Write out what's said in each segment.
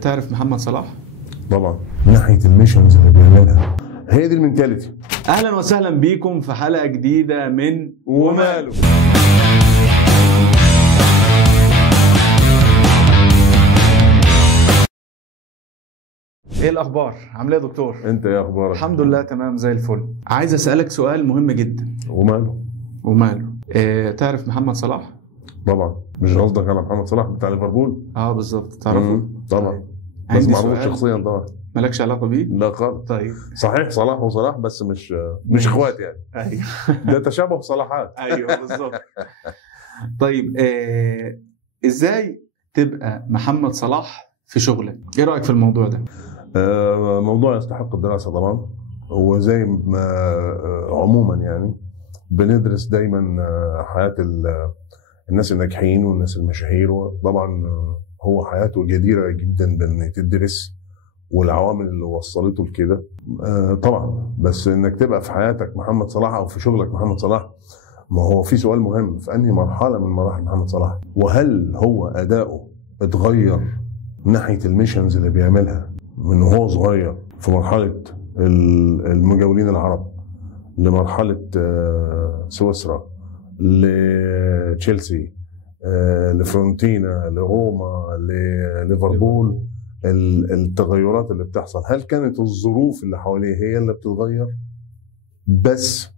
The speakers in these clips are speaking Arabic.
تعرف محمد صلاح؟ طبعا من ناحيه الميشنز اللي بيعملها هي دي المنتاليتي. اهلا وسهلا بيكم في حلقه جديده من وماله. ايه الاخبار؟ عامل ايه يا دكتور؟ انت ايه اخبارك؟ الحمد لله تمام زي الفل. عايز اسالك سؤال مهم جدا. وماله. تعرف محمد صلاح؟ طبعا. مش قصدك على محمد صلاح بتاع ليفربول؟ بالظبط. تعرفه؟ طبعا. بس عندي معروف سؤال. شخصيا طبعا. مالكش علاقه بيه؟ لا خالص. طيب. صحيح صلاح وصلاح بس مش اخوات يعني. ايوه. ده تشابه صلاحات. ايوه بالظبط. طيب ازاي تبقى محمد صلاح في شغلك؟ ايه رايك في الموضوع ده؟ موضوع يستحق الدراسه طبعا، وزي ما عموما يعني بندرس دايما حياه الناس الناجحين والناس المشاهير، وطبعا هو حياته جديره جدا بان تدرس والعوامل اللي وصلته لكده طبعا. بس انك تبقى في حياتك محمد صلاح او في شغلك محمد صلاح، ما هو في سؤال مهم: في انهي مرحله من مراحل محمد صلاح؟ وهل هو اداؤه اتغير من ناحيه الميشنز اللي بيعملها من هو صغير في مرحله المجاولين العرب لمرحله سويسرا لتشيلسي لفرونتينا لروما لليفربول؟ التغيرات اللي بتحصل، هل كانت الظروف اللي حواليه هي اللي بتتغير بس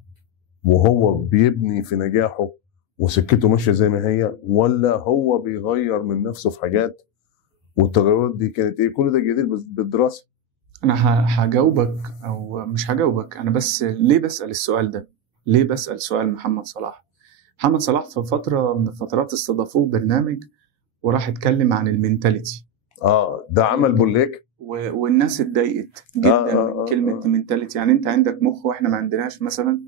وهو بيبني في نجاحه وسكته ماشيه زي ما هي، ولا هو بيغير من نفسه في حاجات والتغيرات دي كانت ايه؟ كل ده جديد بالدراسه. انا هجاوبك او مش هجاوبك، انا بس ليه بسال السؤال ده؟ ليه بسال سؤال محمد صلاح؟ محمد صلاح في فتره من الفترات استضافوه برنامج وراح اتكلم عن المينتاليتي. ده عمل بوليك والناس اتضايقت جدا من كلمه مينتاليتي. يعني انت عندك مخ واحنا ما عندناش مثلا،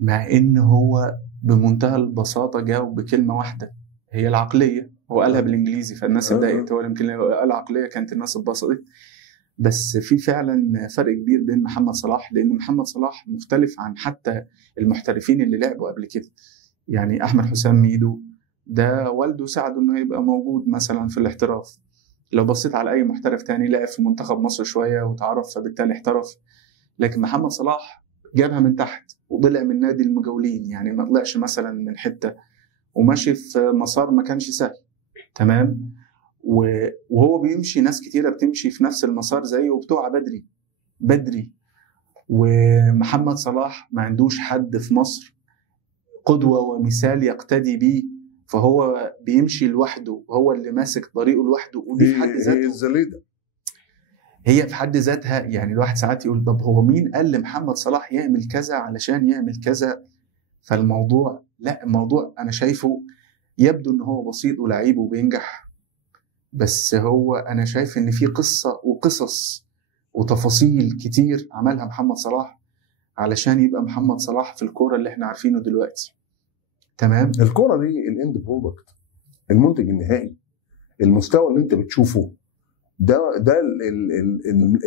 مع ان هو بمنتهى البساطه جاوب بكلمه واحده هي العقليه. هو قالها بالانجليزي فالناس اتضايقت، هو يمكن قال العقليه كانت الناس اتبسطت. بس في فعلا فرق كبير بين محمد صلاح، لان محمد صلاح مختلف عن حتى المحترفين اللي لعبوا قبل كده. يعني احمد حسام ميدو ده والده ساعده انه يبقى موجود مثلا في الاحتراف. لو بصيت على اي محترف تاني لعب في منتخب مصر شويه وتعرف فبالتالي احترف، لكن محمد صلاح جابها من تحت وطلع من نادي المجاولين. يعني ما طلعش مثلا من حته وماشي في مسار ما كانش سهل. تمام. وهو بيمشي، ناس كتيره بتمشي في نفس المسار زيه وبتوع بدري. ومحمد صلاح ما عندوش حد في مصر قدوه ومثال يقتدي بيه، فهو بيمشي لوحده، هو اللي ماسك طريقه لوحده. ودي في حد ذاتها هي في حد ذاتها. يعني الواحد ساعات يقول طب هو مين قال لمحمد صلاح يعمل كذا علشان يعمل كذا؟ فالموضوع الموضوع انا شايفه يبدو ان هو بسيط ولعيب وبينجح، بس هو انا شايف ان في قصة وقصص وتفاصيل كتير عملها محمد صلاح علشان يبقى محمد صلاح في الكورة اللي احنا عارفينه دلوقتي. تمام. الكورة دي الاند برودكت، المنتج النهائي، المستوى اللي انت بتشوفه ده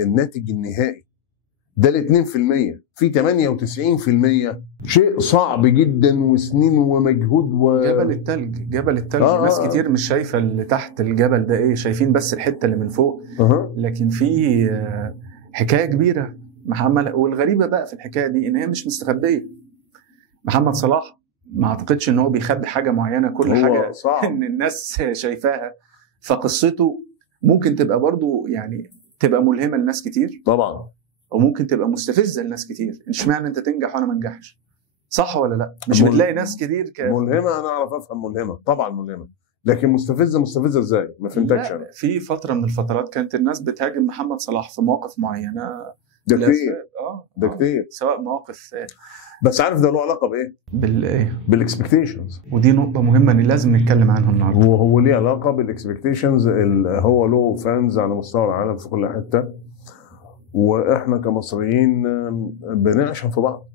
الناتج النهائي. ده 2%، في 98% شيء صعب جدا وسنين ومجهود جبل التلج. ناس كتير مش شايفة اللي تحت الجبل ده ايه، شايفين بس الحتة اللي من فوق. لكن في حكاية كبيرة محمد. والغريبة بقى في الحكاية دي ان هي مش مستخبية. محمد صلاح ما اعتقدش ان هو بيخبي حاجة معينة، كل حاجة ان الناس شايفاها. فقصته ممكن تبقى برضو يعني تبقى ملهمة لناس كتير طبعا، وممكن تبقى مستفزة لناس كتير. اشمعنى انت تنجح وانا ما انجحش؟ صح ولا لا؟ مش بتلاقي ناس كتير ملهمة. انا اعرف افهم ملهمة طبعا ملهمة، لكن مستفزة ازاي؟ ما فهمتكش. في فترة من الفترات كانت الناس بتهاجم محمد صلاح في مواقف معينة. ده كتير. سواء مواقف بس عارف ده له علاقة بايه؟ بالاكسبكتيشنز. ودي نقطة مهمة ان لازم نتكلم عنها النهارده. هو ليه علاقة بالاكسبكتيشنز. هو له فانز على مستوى العالم في كل حتة، واحنا كمصريين بنعشم في بعض.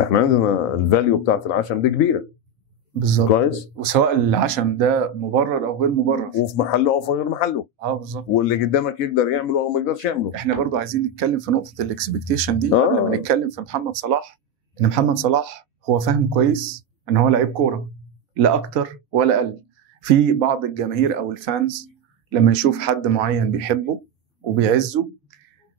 احنا عندنا الفاليو بتاعت العشم دي كبيرة. بالظبط. كويس. وسواء العشم ده مبرر او غير مبرر، وفي محله او في غير محله. بالظبط. واللي قدامك يقدر يعمله او ما يقدرش يعمله. احنا برضو عايزين نتكلم في نقطة الاكسبكتيشن دي قبل ما نتكلم في محمد صلاح. ان محمد صلاح هو فاهم كويس ان هو لعيب كورة، لا اكتر ولا اقل. في بعض الجماهير او الفانز لما يشوف حد معين بيحبه وبيعزه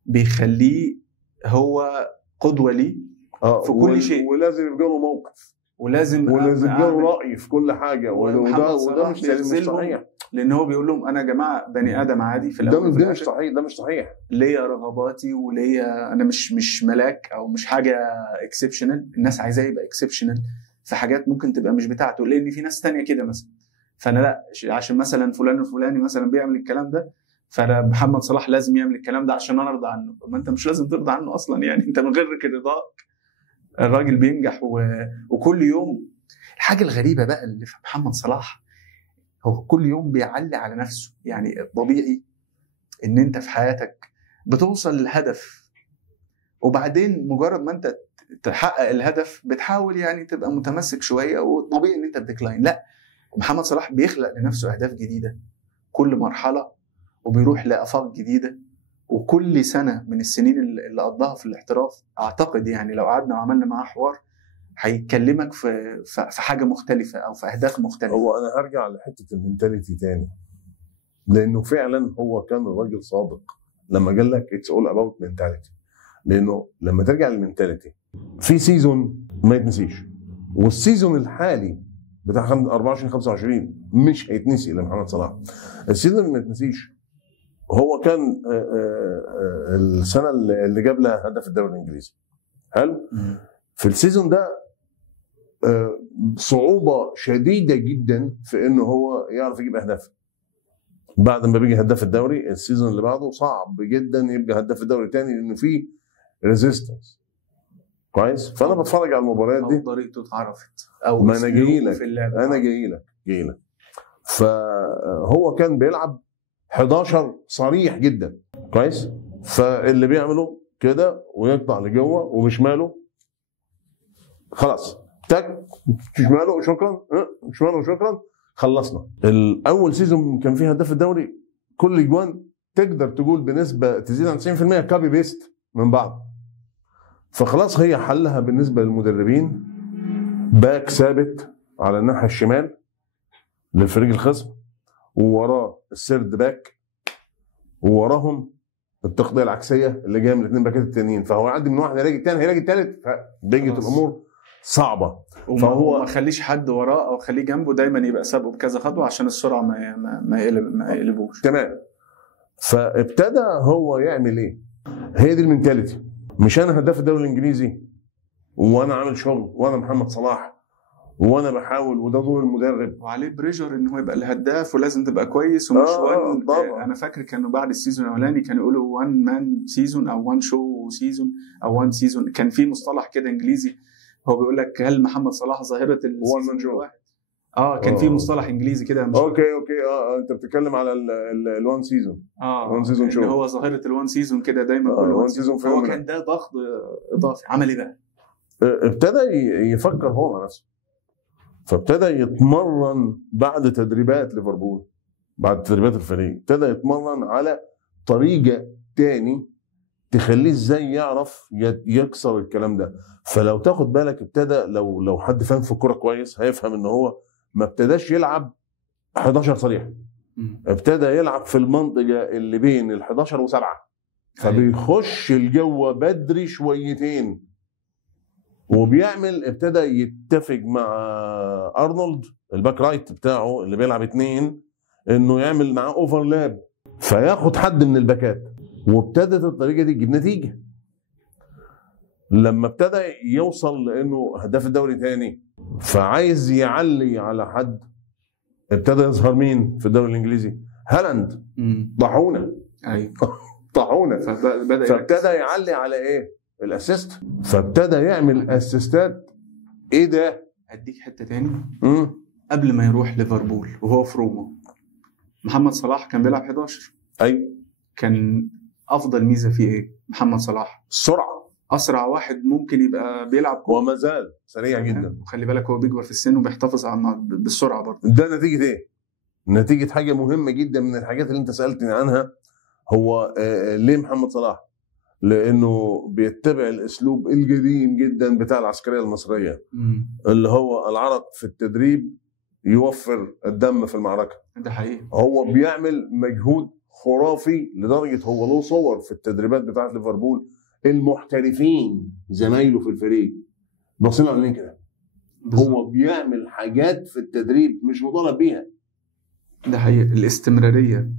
بيخليه هو قدوة ليه في كل شيء، ولازم يبقى له موقف، ولازم يبقى له رأي في كل حاجة. وده مش صحيح، لأن هو بيقول لهم أنا يا جماعة بني آدم عادي في الأول. ده مش صحيح، ده مش صحيح. ليا رغباتي وليا، أنا مش ملاك أو مش حاجة اكسبشنال. الناس عايزاه يبقى اكسبشنال في حاجات ممكن تبقى مش بتاعته، لأن في ناس تانية كده مثلا. فأنا لا، عشان مثلا فلان الفلاني مثلا بيعمل الكلام ده، فأنا محمد صلاح لازم يعمل الكلام ده عشان أنا أرضى عنه. ما أنت مش لازم ترضى عنه أصلا يعني. أنت من غير رضاك الراجل بينجح وكل يوم. الحاجة الغريبة بقى اللي في محمد صلاح، هو كل يوم بيعلي على نفسه. يعني طبيعي ان انت في حياتك بتوصل للهدف، وبعدين مجرد ما انت تحقق الهدف بتحاول يعني تبقى متمسك شوية، وطبيعي ان انت بتكلاين. لا، محمد صلاح بيخلق لنفسه اهداف جديدة كل مرحلة، وبيروح لآفاق جديدة. وكل سنة من السنين اللي قضاها في الاحتراف، اعتقد يعني لو قعدنا وعملنا معاه حوار هيكلمك في حاجة مختلفة أو في أهداف مختلفة. هو أنا هرجع لحتة المنتاليتي تاني، لأنه فعلا هو كان الراجل صادق لما قال لك it's all about mentality. لأنه لما ترجع للمنتاليتي في سيزون ما يتنسيش، والسيزون الحالي بتاع 24-25 مش هيتنسي لمحمد صلاح. السيزون اللي ما يتنسيش هو كان السنة اللي جاب لها هدف الدوري الإنجليزي. حلو. في السيزون ده صعوبة شديدة جدا في انه هو يعرف يجيب اهداف. بعد ما بيجي هداف الدوري، السيزون اللي بعده صعب جدا يبقى هداف الدوري تاني، لانه فيه ريزيستنس. كويس. فانا بتفرج على المباريات دي، طريقته اتعرفت او ما انا جاي لك فهو كان بيلعب 11 صريح جدا. كويس. فاللي بيعمله كده ويقطع لجوه وبشماله، خلاص تك شماله شكرا، شماله شكرا، خلصنا. الاول سيزون كان فيه هداف الدوري كل اجوان تقدر تقول بنسبه تزيد عن 90% كابي بيست من بعض. فخلاص هي حلها بالنسبه للمدربين، باك ثابت على الناحيه الشمال للفريق الخصم، ووراه السيرد باك، ووراهم التغطيه العكسيه اللي جايه من الاثنين باكات التانيين. فهو يعدي من واحد هيلاقي الثاني هيلاقي الثالث، فبيجي الامور صعبه. فهو ما خليش حد وراه او خليه جنبه، دايما يبقى سابقه بكذا خطوه عشان السرعه ما يقلبوش. تمام. فابتدى هو يعمل ايه؟ هي دي المنتاليتي. مش انا هداف الدوري الانجليزي وانا عامل شغل وانا محمد صلاح وانا بحاول، وده دور المدرب وعليه بريشر ان هو يبقى الهداف ولازم تبقى كويس ومش انا فاكر كانوا بعد السيزون الاولاني كانوا يقولوا وان مان سيزون او وان شو سيزون او وان سيزون. كان في مصطلح كده انجليزي هو بيقول لك هل محمد صلاح ظاهره السيزون الواحد؟ كان في مصطلح انجليزي كده. اوكي انت بتتكلم على الوان سيزون. وان سيزون شو هو ظاهره الوان سيزون كده دايما بيقولوا وان سيزون. هو كان ده ضغط اضافي. عمل ايه بقى؟ ابتدى يفكر هو مع نفسه، فابتدى يتمرن بعد تدريبات ليفربول، بعد تدريبات الفريق ابتدى يتمرن على طريقه تاني تخليه ازاي يعرف يكسر الكلام ده. فلو تاخد بالك ابتدى، لو حد فاهم في الكوره كويس هيفهم ان هو ما ابتداش يلعب 11 صريح، ابتدى يلعب في المنطقه اللي بين ال11 و7، فبيخش الجو بدري شويتين، وبيعمل ابتدى يتفق مع ارنولد الباك رايت بتاعه اللي بيلعب 2 انه يعمل معاه اوفرلاب فياخد حد من الباكات، وابتدت الطريقه دي تجيب نتيجه. لما ابتدى يوصل لانه هداف الدوري تاني فعايز يعلي على حد، ابتدى يظهر مين في الدوري الانجليزي؟ هالاند. طاحونه. ايوه طاحونه. فابتدى يعلي على ايه؟ الاسيست. فابتدى يعمل اسيستات. ايه ده؟ اديك حته تاني. قبل ما يروح ليفربول وهو في روما، محمد صلاح كان بيلعب 11. ايوه. كان افضل ميزه فيه ايه محمد صلاح؟ السرعه. اسرع واحد ممكن يبقى بيلعب كوره، وما زال سريع جدا. وخلي بالك هو بيكبر في السن وبيحتفظ بالسرعه برضه. ده نتيجه ايه؟ نتيجه حاجه مهمه جدا من الحاجات اللي انت سالتني عنها. هو ليه محمد صلاح؟ لانه بيتبع الاسلوب القديم جدا بتاع العسكريه المصريه، اللي هو العرق في التدريب يوفر الدم في المعركه. ده حقيقي. هو بيعمل مجهود خرافي لدرجه هو له صور في التدريبات بتاعه ليفربول، المحترفين زمايله في الفريق باصين عليه كده. هو بيعمل حاجات في التدريب مش مطالب بيها. ده حقيقي. الاستمراريه.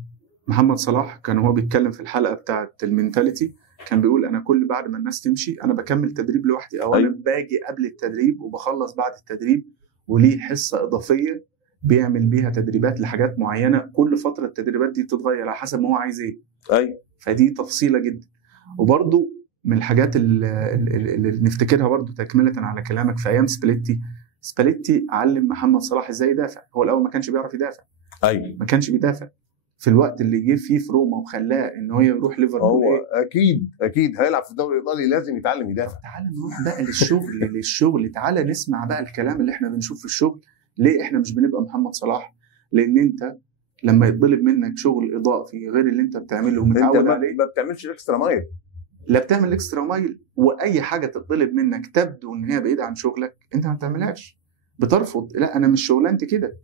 محمد صلاح كان هو بيتكلم في الحلقه بتاعه المينتاليتي، كان بيقول انا كل بعد ما الناس تمشي انا بكمل تدريب لوحدي، او انا باجي قبل التدريب وبخلص بعد التدريب، وليه حصه اضافيه بيعمل بيها تدريبات لحاجات معينه. كل فتره التدريبات دي بتتغير على حسب ما هو عايز ايه. فدي تفصيله جدا. وبرده من الحاجات اللي نفتكرها برده تكمله على كلامك، في ايام سباليتي علم محمد صلاح ازاي يدافع. هو الاول ما كانش بيعرف يدافع، ما كانش بيدافع. في الوقت اللي جه فيه في روما وخلاه ان هو يروح ليفربول، هو اكيد هيلعب في الدوري الايطالي لازم يتعلم يدافع. تعال نروح بقى للشغل. تعال نسمع بقى الكلام اللي احنا بنشوف في الشغل. ليه احنا مش بنبقى محمد صلاح؟ لان انت لما يطلب منك شغل اضافي غير اللي انت بتعمله ومتعود عليه، ما بتعملش اكسترا مايل. لا بتعمل اكسترا مايل، واي حاجه تطلب منك تبدو ان هي بعيده عن شغلك انت ما بتعملهاش، بترفض. لا انا مش شغلانتي كده.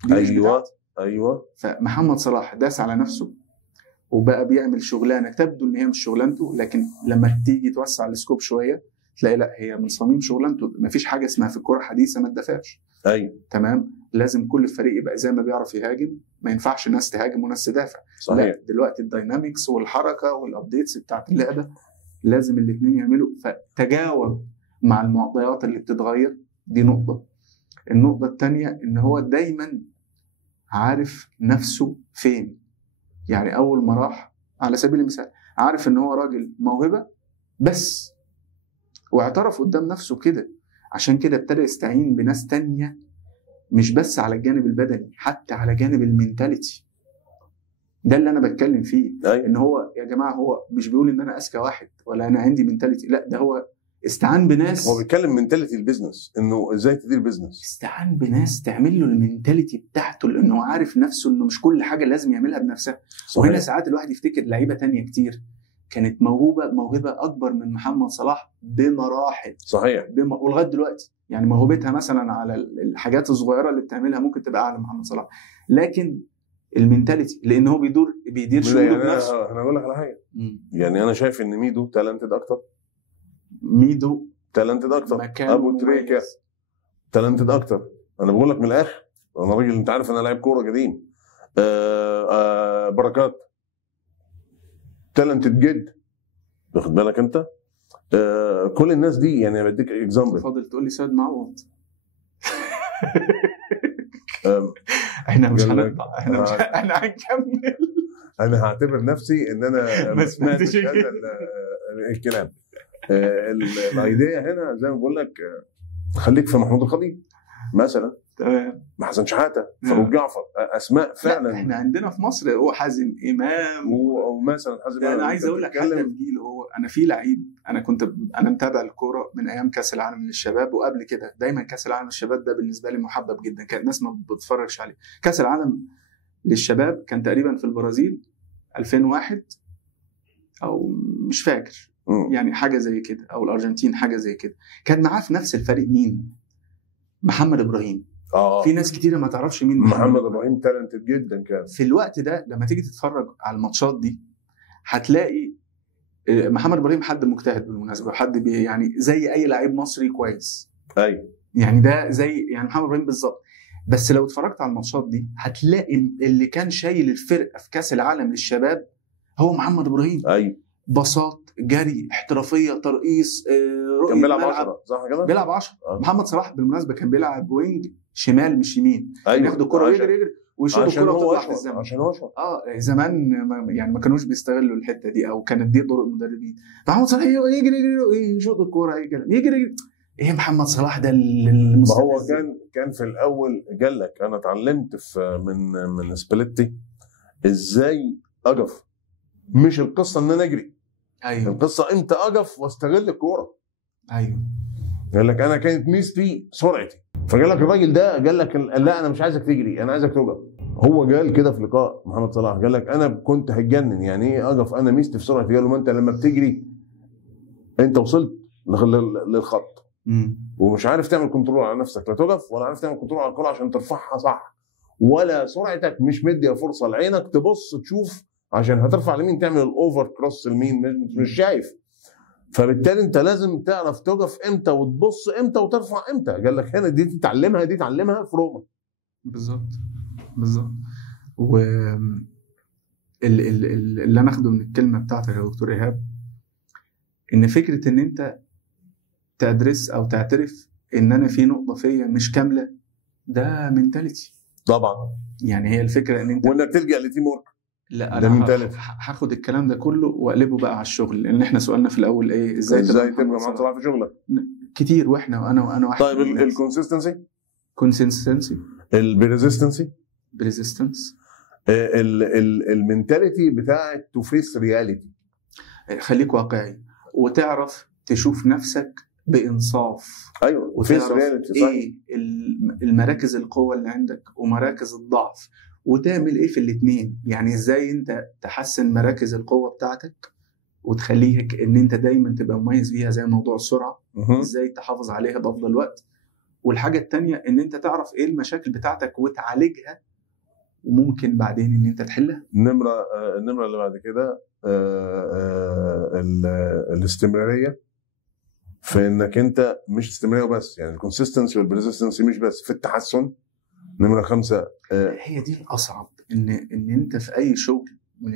ايوه. فمحمد صلاح داس على نفسه وبقى بيعمل شغلانه تبدو ان هي مش شغلانته، لكن لما تيجي توسع السكوب شويه تلاقي لا، هي من صميم شغلانته. مفيش حاجه اسمها في الكوره حديثه ما تدافعش. تمام. لازم كل فريق يبقى زي ما بيعرف يهاجم، ما ينفعش ناس تهاجم وناس تدافع. صحيح. لا دلوقتي الداينامكس والحركه والابديتس بتاعت اللعبه لازم الاثنين يعملوا. فتجاوب مع المعطيات اللي بتتغير. دي نقطه. النقطه الثانيه ان هو دايما عارف نفسه فين. يعني اول ما راح على سبيل المثال عارف ان هو راجل موهبه بس، واعترف قدام نفسه كده. عشان كده ابتدى يستعين بناس تانية، مش بس على الجانب البدني، حتى على جانب المينتاليتي. ده اللي انا بتكلم فيه. ان هو يا جماعه هو مش بيقول ان انا اذكى واحد ولا انا عندي مينتاليتي، لا ده هو استعان بناس. هو بيتكلم مينتاليتي البيزنس، انه ازاي تدير بيزنس. استعان بناس تعمل له المينتاليتي بتاعته، لانه عارف نفسه انه مش كل حاجه لازم يعملها بنفسها. وهنا ساعات الواحد يفتكر لعيبه تانية كتير كانت موهبه اكبر من محمد صلاح بمراحل. صحيح. ولغايه دلوقتي يعني موهبتها مثلا على الحاجات الصغيره اللي بتعملها ممكن تبقى اعلى من محمد صلاح، لكن المينتاليتي لان هو بيدير شغله يعني بنفسه. انا اقول لك على حاجه. يعني انا شايف ان ميدو تالنتد اكتر. تالنتد اكتر. ابو تريكه تالنتد اكتر. انا بقول لك من الاخر، انا راجل انت عارف انا لاعب كوره قديم. بركات تالنتد جد، واخد بالك انت. كل الناس دي يعني بديك اكزامبل. فاضل تقول لي سيد معوض. احنا مش هنطلع، احنا هنكمل. انا هعتبر نفسي ان انا ما سمعتش هذا الكلام. الايديا هنا زي ما بقول لك، خليك في محمود الخطيب مثلا، تمام، حسن شحاته، فاروق جعفر، اسماء فعلا. احنا عندنا في مصر هو حازم امام ومثلا حازم امام. انا عايز اقول لك حتى في جيل هو انا في لعيب، انا متابع الكوره من ايام كاس العالم للشباب، وقبل كده دايما كاس العالم للشباب ده بالنسبه لي محبب جدا، كانت الناس ما بتتفرجش عليه. كاس العالم للشباب كان تقريبا في البرازيل 2001 او مش فاكر يعني حاجه زي كده، او الارجنتين حاجه زي كده. كان معاه في نفس الفريق مين؟ محمد ابراهيم. في ناس كتيره ما تعرفش مين محمد ابراهيم. تالنتد جدا كان في الوقت ده. لما تيجي تتفرج على الماتشات دي هتلاقي محمد ابراهيم حد مجتهد بالمناسبه، حد يعني زي اي لاعب مصري كويس. يعني ده زي يعني محمد ابراهيم بالظبط. بس لو اتفرجت على الماتشات دي هتلاقي اللي كان شايل الفرقه في كاس العالم للشباب هو محمد ابراهيم. بساط، جري، احترافيه، ترقيص، رؤيه. كان بيلعب 10 صح كده؟ بيلعب 10. محمد صلاح بالمناسبه كان بيلعب وينج شمال مش يمين. ياخد الكره ويجري ويشوط الكره وتطلع في الزمن. عشان هو زمان يعني ما كانوش بيستغلوا الحته دي، او كانت دي طرق المدربين. محمد صلاح يجري يشوط الكره يجري. ايه محمد صلاح ده ما هو كان في الاول قال لك انا اتعلمت من سباليتي ازاي اقف، مش القصه ان انا اجري. القصه امتى اقف واستغل الكوره. قال لك انا كانت ميزتي سرعتي، فقال لك الراجل ده قال لك لا انا مش عايزك تجري، انا عايزك تقف. هو قال كده في لقاء محمد صلاح، قال لك انا كنت هتجنن يعني ايه اقف، انا ميزتي في سرعتي. قال له ما انت لما بتجري انت وصلت للخط ومش عارف تعمل كنترول على نفسك، لا تقف ولا عارف تعمل كنترول على الكوره عشان ترفعها صح ولا سرعتك مش مديه فرصه لعينك تبص تشوف، عشان هترفع لمين تعمل الاوفر كروس لمين مش شايف. فبالتالي انت لازم تعرف توقف امتى وتبص امتى وترفع امتى. قال لك هنا دي تتعلمها في روما. بالظبط. و اللي انا اخده من الكلمه بتاعتك يا دكتور ايهاب، ان فكره ان انت تدرس او تعترف ان انا في نقطه فيا مش كامله، ده منتاليتي طبعا. يعني هي الفكره ان انت وانك تلجأ لتيم ورك. لا انا هاخد الكلام ده كله واقلبه بقى على الشغل، لان احنا سؤالنا في الاول ايه؟ ازاي تبقى مع صلاح في شغلك كتير، وانا واحد. طيب الكونسيستنسي، البريزيستنسي، المنتاليتي بتاعت تو فيس رياليتي، خليك واقعي وتعرف تشوف نفسك بانصاف. ايوه، وفيس رياليتي. ايه المراكز القوه اللي عندك ومراكز الضعف، وتعمل ايه في الاثنين. يعني ازاي انت تحسن مراكز القوه بتاعتك وتخليك ان انت دايما تبقى مميز فيها، زي موضوع السرعه، ازاي تحافظ عليها بافضل وقت. والحاجه الثانيه ان انت تعرف ايه المشاكل بتاعتك وتعالجها، وممكن بعدين ان انت تحلها. النمره اللي بعد كده الاستمراريه، في انك انت مش استمراريه بس، يعني الكونسيستنسي والبريزيستنسي مش بس في التحسن. نمره 5 هي دي الاصعب، ان انت في اي شغل من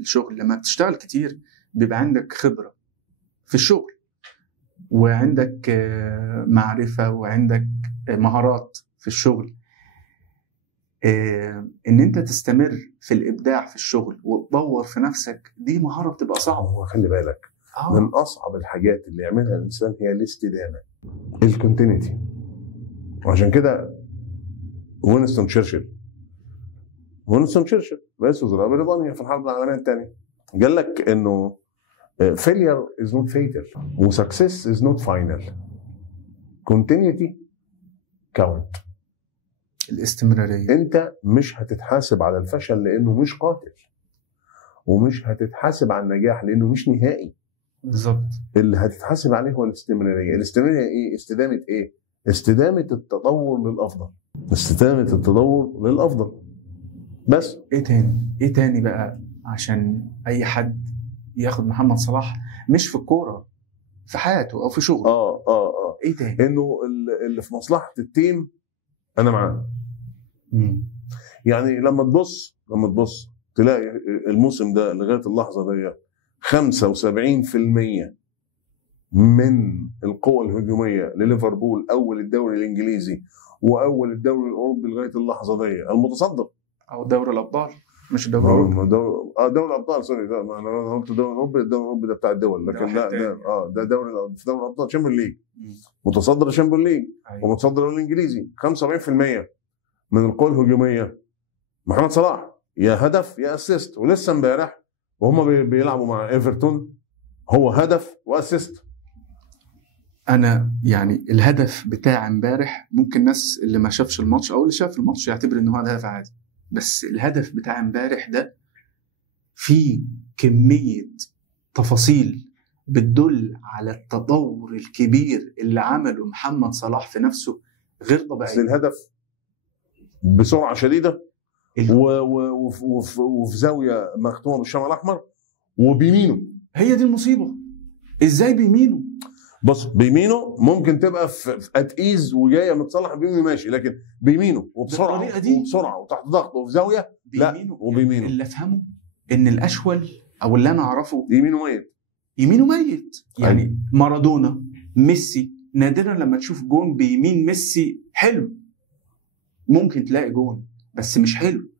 الشغل لما بتشتغل كتير بيبقى عندك خبره في الشغل، وعندك معرفه، وعندك مهارات في الشغل. ان انت تستمر في الابداع في الشغل وتطور في نفسك، دي مهاره بتبقى صعبه. وخلي بالك من اصعب الحاجات اللي يعملها الانسان هي الاستدامه، الكونتينيتي. وعشان كده وينستون تشرشل رئيس وزراء بريطانيا في الحرب العالميه الثانيه قال لك انه failure is not fatal و success is not final. continuity count. الاستمراريه. انت مش هتتحاسب على الفشل لانه مش قاتل، ومش هتتحاسب على النجاح لانه مش نهائي. بالظبط. اللي هتتحاسب عليه هو الاستمراريه. الاستمراريه ايه؟ استدامه ايه؟ استدامه التطور للافضل. بس ايه تاني بقى عشان اي حد ياخد محمد صلاح مش في الكوره، في حياته او في شغله؟ ايه تاني؟ انه اللي في مصلحه التيم انا معاه. يعني لما تبص تلاقي الموسم ده لغايه اللحظه دي 75% من القوة الهجومية لليفربول أول الدوري الإنجليزي وأول الدوري الأوروبي لغاية اللحظة دي المتصدر، أو دوري الأبطال، مش دوري دوري الأبطال. سوري، أنا قلت دوري الأوروبي. الدوري الأوروبي ده بتاع الدول، لكن لا ده دوري الأبطال، شامبيون ليج، متصدر الشامبيون ليج ومتصدر الإنجليزي. 75% من القوة الهجومية محمد صلاح، يا هدف يا أسيست. ولسه امبارح وهم بيلعبوا مع إيفرتون هو هدف وأسيست. أنا يعني الهدف بتاع امبارح ممكن الناس اللي ما شافش الماتش أو اللي شاف الماتش يعتبر إنه هذا هدف عادي، بس الهدف بتاع امبارح ده فيه كمية تفاصيل بتدل على التطور الكبير اللي عمله محمد صلاح في نفسه، غير طبيعي. بس الهدف بسرعة شديدة وفي زاوية مختومة بالشمع الأحمر وبيمينه. هي دي المصيبة، إزاي بيمينه؟ بص، بيمينه ممكن تبقى في اتقيز وجايه متصلح بيمينه ماشي، لكن بيمينه وبسرعه وتحت ضغط وفي زاويه بيمينه. لا، وبيمينه اللي افهمه ان الاشول او اللي انا اعرفه يمينه ميت. يعني مارادونا، ميسي، نادرا لما تشوف جون بيمين ميسي حلو. ممكن تلاقي جون بس مش حلو.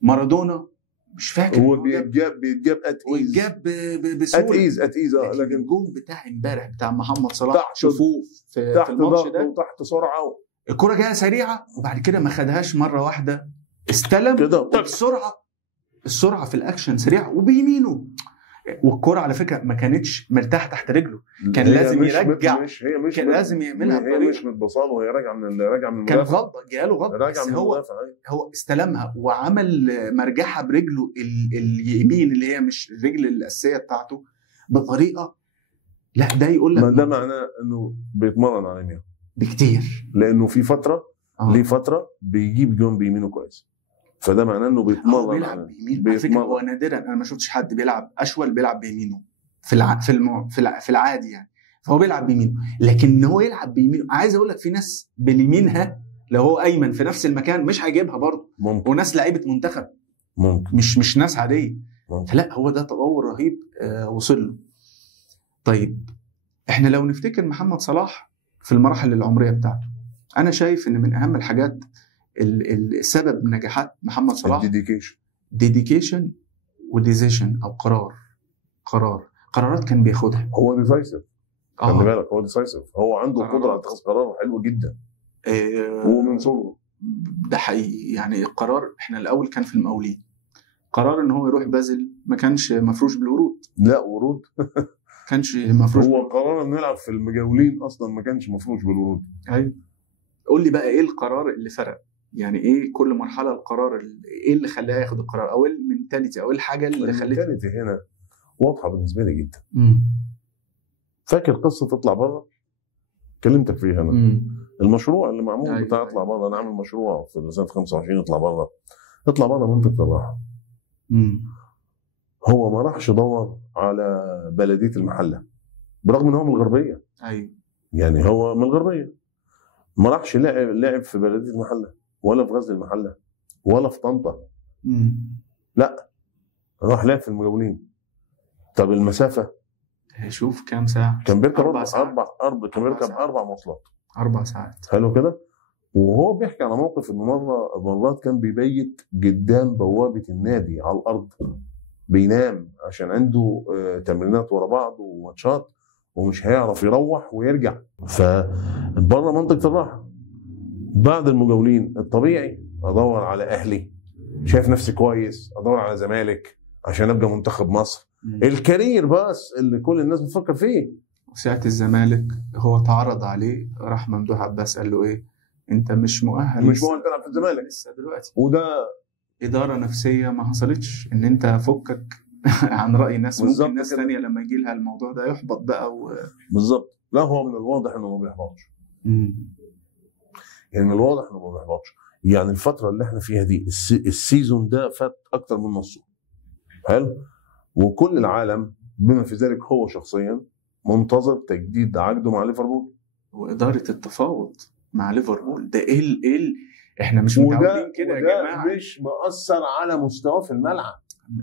مارادونا مش فاكر هو بيتجاب اتقيز لكن الجون بتاع امبارح بتاع محمد صلاح شوفوه في الماتش ده وتحت سرعه الكرة جايه سريعه وبعد كده ما خدهاش مره واحده، استلم كده السرعه في الاكشن سريع وبيمينه. والكرة على فكره ما كانتش مرتاحه تحت رجله، كان لازم يرجع. كان لازم يعملها هي مش متبصاله وهي راجعه من كان غلطه، جاله غلطه، بس هو استلمها وعمل مرجعها برجله اليمين اللي هي مش الرجل الاساسيه بتاعته بطريقه. لا ده يقول لك ما ده معناه انه بيتمرن على يمينه بكتير، لانه في فتره ليه فتره بيجيب جون بيمينه كويس. فده معناه انه بيتمرن بيلعب بيمين. على فكره هو نادرا، انا ما شفتش حد بيلعب اشول بيلعب بيمينه في العادي يعني. فهو بيلعب بيمينه، لكن هو يلعب بيمينه، عايز اقول لك في ناس باليمينها لو هو ايمن في نفس المكان مش هيجيبها برضه، وناس لعيبه منتخب ممكن مش ناس عاديه. فلا هو ده تطور رهيب وصل له. طيب احنا لو نفتكر محمد صلاح في المراحل العمريه بتاعته، انا شايف ان من اهم الحاجات السبب نجاحات محمد صلاح ديديكيشن وديزيشن، او قرارات كان بياخدها. هو ديسايسيف، خلي بالك هو ديسايسيف، هو عنده قدره على اتخاذ قرار حلوه جدا ومن صغره. ده حقيقي يعني. القرار احنا الاول كان في المقاولين قرار ان هو يروح بازل، ما كانش مفروش بالورود. لا ورود كانش مفروش. هو قرار انه يلعب في المجاولين اصلا ما كانش مفروش بالورود. ايوه. قول لي بقى ايه القرار اللي فرق؟ يعني ايه كل مرحله القرار ايه اللي خلاه ياخد القرار، او المينتاليتي، او الحاجه اللي خلته. المينتاليتي هنا واضحه بالنسبه لي جدا. فاكر قصه تطلع بره؟ كلمتك فيها انا. المشروع اللي معمول بتاع اطلع بره، انا عامل مشروع في سنه 25 اطلع بره منطقه الراحه. هو ما راحش يدور على بلديه المحله برغم ان هو من الغربيه. ايوه يعني هو من الغربيه، ما راحش لعب في بلديه المحله ولا في غزل المحله ولا في طنطا. لا، راح لعب في المجاولين. طب المسافه شوف كام ساعه كان بيركب كان بيركب 4 مواصلات 4 ساعات. حلو كده. وهو بيحكي على موقف انه مرات كان بيبيت قدام بوابه النادي على الارض بينام عشان عنده تمرينات ورا بعض وماتشات ومش هيعرف يروح ويرجع. فبره منطقه الراحه. بعد المجاولين الطبيعي ادور على اهلي، شايف نفسي كويس، ادور على زمالك عشان ابقى منتخب مصر. الكارير بس اللي كل الناس بتفكر فيه. ساعة الزمالك هو تعرض عليه، راح ممدوح عباس قال له ايه، انت مش مؤهل تلعب في الزمالك لسه دلوقتي. وده اداره نفسيه ما حصلتش ان انت فكك عن راي ناس. ممكن ناس ثانيه لما يجي لها الموضوع ده يحبط بقى بالظبط. لا هو من الواضح انه ما بيحبطش. يعني من الواضح انه ما بيحبطش. يعني الفتره اللي احنا فيها دي السيزون ده فات اكتر من نصه. حلو. وكل العالم بما في ذلك هو شخصيا منتظر تجديد عقده مع ليفربول واداره التفاوض مع ليفربول. ده ايه احنا مش متعودين كده يا جماعه. مش مؤثر على مستواه في الملعب.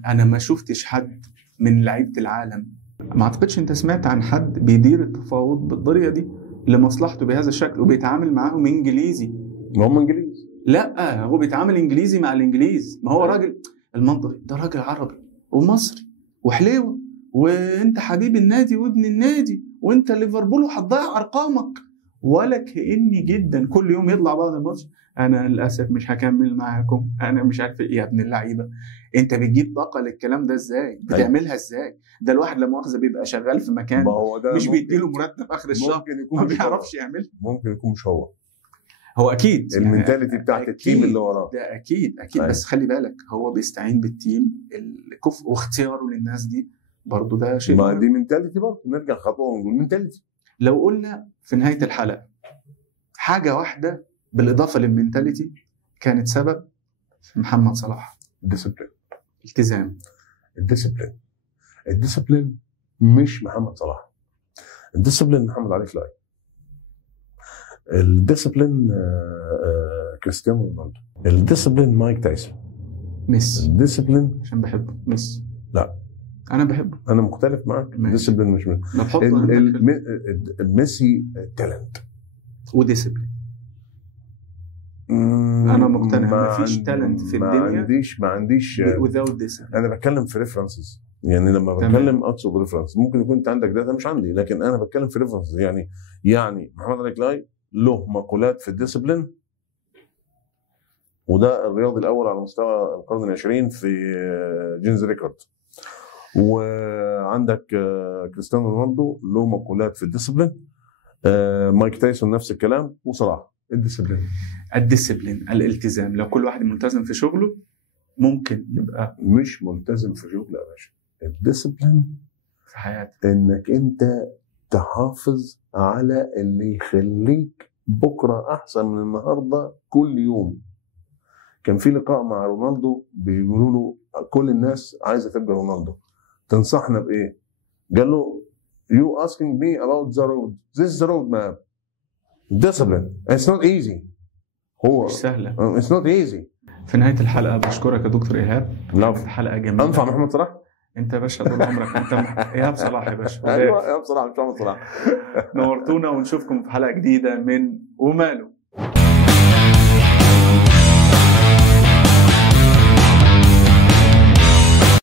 انا ما شفتش حد من لعيبه العالم، ما اعتقدش انت سمعت عن حد بيدير التفاوض بالطريقه دي لمصلحته بهذا الشكل وبيتعامل معاهم انجليزي. ما هم انجليز. لا هو بيتعامل انجليزي مع الانجليز. ما هو راجل المنطقي ده راجل عربي ومصري وحليوه، وانت حبيب النادي وابن النادي وانت ليفربول وهتضيع ارقامك ولا كأني جدا. كل يوم يطلع بعد الماتش انا للاسف مش هكمل معاكم، انا مش عارف ايه. يا ابن اللعيبه انت بتجيب طاقه للكلام ده ازاي؟ بتعملها ازاي؟ ده الواحد لا مؤاخذه بيبقى شغال في مكان مش بيديله مرتب اخر الشهر، ما بيعرفش يعمل. ممكن يكون مش هو اكيد المينتاليتي بتاعت التيم اللي وراه ده اكيد. بس خلي بالك هو بيستعين بالتيم الكفء واختياره للناس دي برضو ده شيء. ما دي مينتاليتي برضو. نرجع خطوه ونقول مينتاليتي. لو قلنا في نهايه الحلقه حاجه واحده بالاضافه للمينتاليتي كانت سبب في محمد صلاح، الديسيبلين. التزام. الديسيبلين مش محمد صلاح. الديسيبلين محمد علي كلاي. الديسيبلين كريستيانو رونالدو. الديسيبلين مايك تايسون. ميسي. الديسيبلين عشان بحبه ميسي. لا انا بحبه. انا مختلف معاك. الديسيبلين مش ميسي تالنت وديسيبلين. انا مقتنع ما فيش تالنت في الدنيا. ما عنديش without discipline. انا بتكلم في ريفرنسز. يعني لما بتكلم اقصد ريفرنس. ممكن يكون انت عندك داتا مش عندي، لكن انا بتكلم في ريفرنسز. يعني محمد علي كلاي له مقولات في الديسيبلين، وده الرياضي الاول على مستوى القرن العشرين في جينز ريكورد. وعندك كريستيانو رونالدو له مقولات في الديسيبلين، مايك تايسون نفس الكلام، وصلاح. الديسيبلين الالتزام. لو كل واحد ملتزم في شغله ممكن يبقى مش ملتزم في شغله يا باشا. الديسيبلين في حياتك انك انت تحافظ على اللي يخليك بكره احسن من النهارده كل يوم. كان في لقاء مع رونالدو بيقولوا له كل الناس عايزه تبقى رونالدو، تنصحنا بايه؟ قال له you asking me about the road, this is the road map, discipline, it's not easy. هو مش سهله. it's not easy. في نهايه الحلقه بشكرك يا دكتور ايهاب. لا في حلقه جميله. انفع محمد صلاح؟ انت يا باشا طول عمرك انت ايهاب صلاح يا باشا. ايوه ايهاب صلاح مش محمد صلاح. نورتونا ونشوفكم في حلقه جديده من وماله.